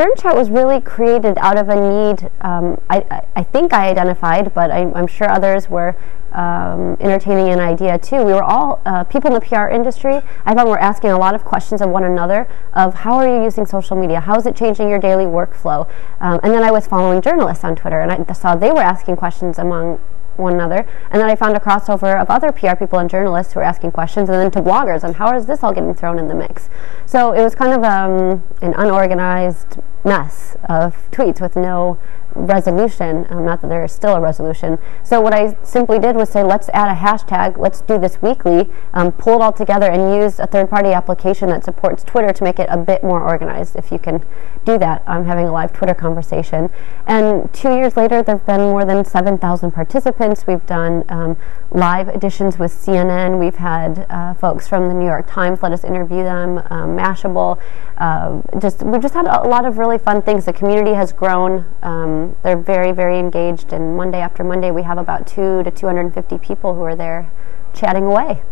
Journal Chat was really created out of a need I think I identified, but I'm sure others were entertaining an idea too. We were all people in the PR industry. I found we're asking a lot of questions of one another of how are you using social media? How is it changing your daily workflow? And then I was following journalists on Twitter, and I saw they were asking questions among one another, and then I found a crossover of other PR people and journalists who were asking questions, and then to bloggers on how is this all getting thrown in the mix. So it was kind of an unorganized mess of tweets with no resolution, not that there is still a resolution. So what I simply did was say, let's add a hashtag, let's do this weekly, pull it all together and use a third-party application that supports Twitter to make it a bit more organized, if you can do that. I'm having a live Twitter conversation. And 2 years later, there have been more than 7,000 participants. We've done live editions with CNN. We've had folks from the New York Times let us interview them, Mashable. We've just had a lot of really fun things. The community has grown. They're very, very engaged, and Monday after Monday we have about 200 to 250 people who are there chatting away.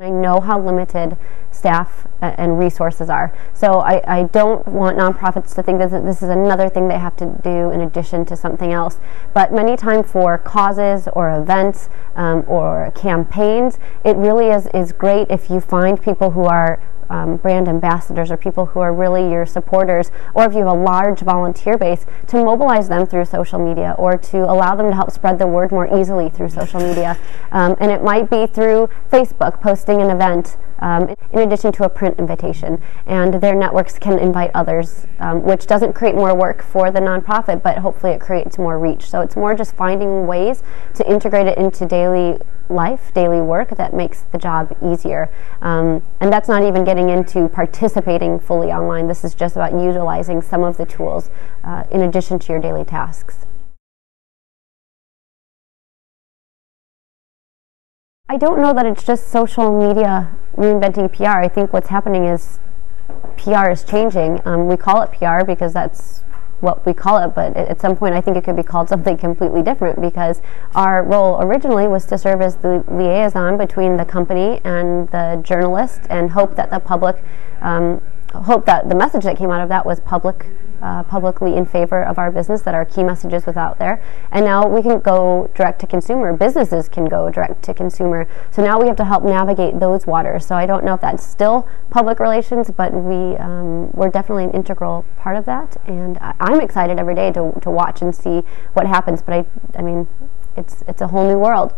I know how limited staff and resources are, so I don't want nonprofits to think that this is another thing they have to do in addition to something else. But many times for causes or events or campaigns, it really is great if you find people who are brand ambassadors or people who are really your supporters, or if you have a large volunteer base, to mobilize them through social media or to allow them to help spread the word more easily through social media. And it might be through Facebook posting an event in addition to a print invitation, and their networks can invite others, which doesn't create more work for the nonprofit, but hopefully it creates more reach. So it's more just finding ways to integrate it into daily life, daily work that makes the job easier. And that's not even getting into participating fully online. This is just about utilizing some of the tools in addition to your daily tasks. I don't know that it's just social media reinventing PR. I think what's happening is PR is changing. We call it PR because that's what we call it, but at some point I think it could be called something completely different, because our role originally was to serve as the liaison between the company and the journalist, and hope that the public, hope that the message that came out of that was publicly in favor of our business, that our key messages was out there. And now we can go direct to consumer. Businesses can go direct to consumer. So now we have to help navigate those waters. So I don't know if that's still public relations, but we're definitely an integral part of that. And I'm excited every day to watch and see what happens. But I mean, it's a whole new world.